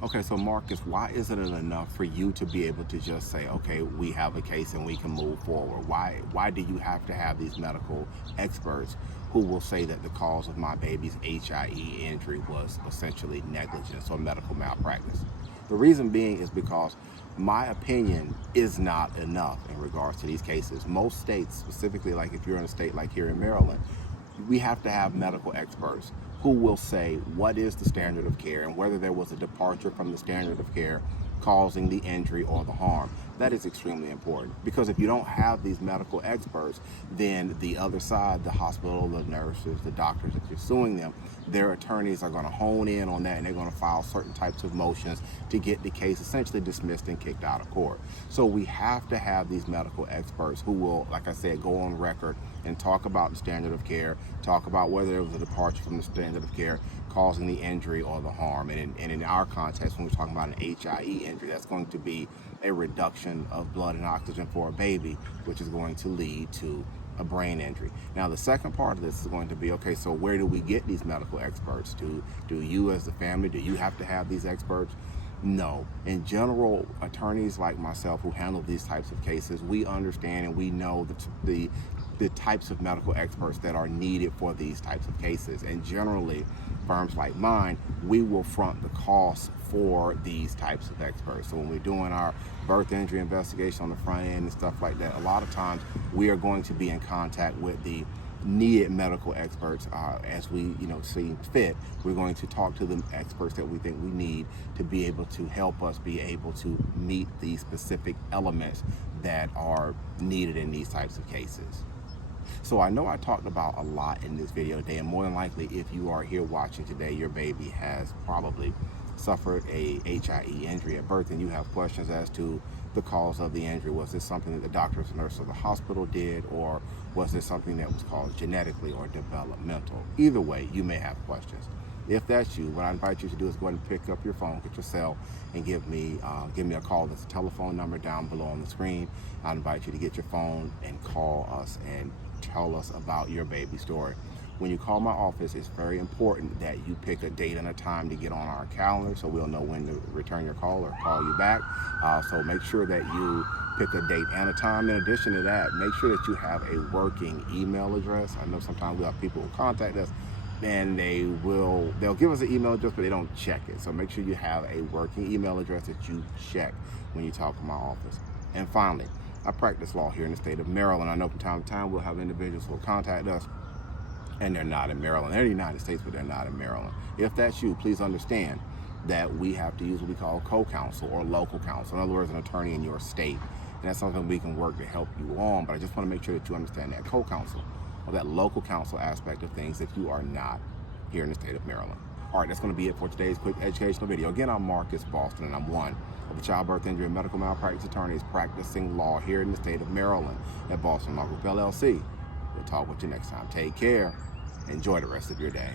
Okay, so Marcus, why isn't it enough for you to be able to just say, okay, we have a case and we can move forward? Why do you have to have these medical experts who will say that the cause of my baby's HIE injury was essentially negligence or medical malpractice? The reason being is because my opinion is not enough in regards to these cases. Most states, specifically like if you're in a state like here in Maryland, we have to have medical experts who will say what is the standard of care and whether there was a departure from the standard of care causing the injury or the harm. That is extremely important, because if you don't have these medical experts, then the other side, the hospital, the nurses, the doctors, if you're suing them, their attorneys are going to hone in on that, and they're going to file certain types of motions to get the case essentially dismissed and kicked out of court. So we have to have these medical experts who will, like I said, go on record and talk about the standard of care, talk about whether there was a departure from the standard of care causing the injury or the harm. And in our context, when we're talking about an HIE injury, that's going to be a reduction of blood and oxygen for a baby, which is going to lead to a brain injury. Now, the second part of this is going to be, okay, so where do we get these medical experts? Do you as the family, do you have to have these experts? No. In general, attorneys like myself who handle these types of cases, we understand and we know the types of medical experts that are needed for these types of cases. And generally, firms like mine, we will front the costs for these types of experts. So when we're doing our birth injury investigation on the front end and stuff like that, a lot of times we are going to be in contact with the needed medical experts as we see fit. We're going to talk to the experts that we think we need to be able to help us be able to meet the specific elements that are needed in these types of cases. So I know I talked about a lot in this video today, and more than likely, if you are here watching today, your baby has probably suffered a HIE injury at birth, and you have questions as to the cause of the injury. Was this something that the doctors and nurses of the hospital did, or was this something that was caused genetically or developmental? Either way, you may have questions. If that's you, what I invite you to do is go ahead and pick up your phone, get your cell, and give me a call. There's a telephone number down below on the screen. I invite you to get your phone and call us and tell us about your baby story. When you call my office, it's very important that you pick a date and a time to get on our calendar so we'll know when to return your call or call you back. So make sure that you pick a date and a time. In addition to that, make sure that you have a working email address. I know sometimes we have people who contact us and they'll give us an email address, but they don't check it. So make sure you have a working email address that you check when you talk to my office. And finally, I practice law here in the state of Maryland. I know from time to time we'll have individuals who will contact us and they're not in Maryland. They're in the United States, but they're not in Maryland. If that's you, please understand that we have to use what we call co-counsel or local counsel. In other words, an attorney in your state. And that's something we can work to help you on, but I just want to make sure that you understand that co-counsel or that local counsel aspect of things if you are not here in the state of Maryland. All right, that's going to be it for today's quick educational video. Again, I'm Marcus Boston, and I'm one of the childbirth injury and medical malpractice attorneys practicing law here in the state of Maryland at Boston Law Group LLC. We'll talk with you next time. Take care. Enjoy the rest of your day.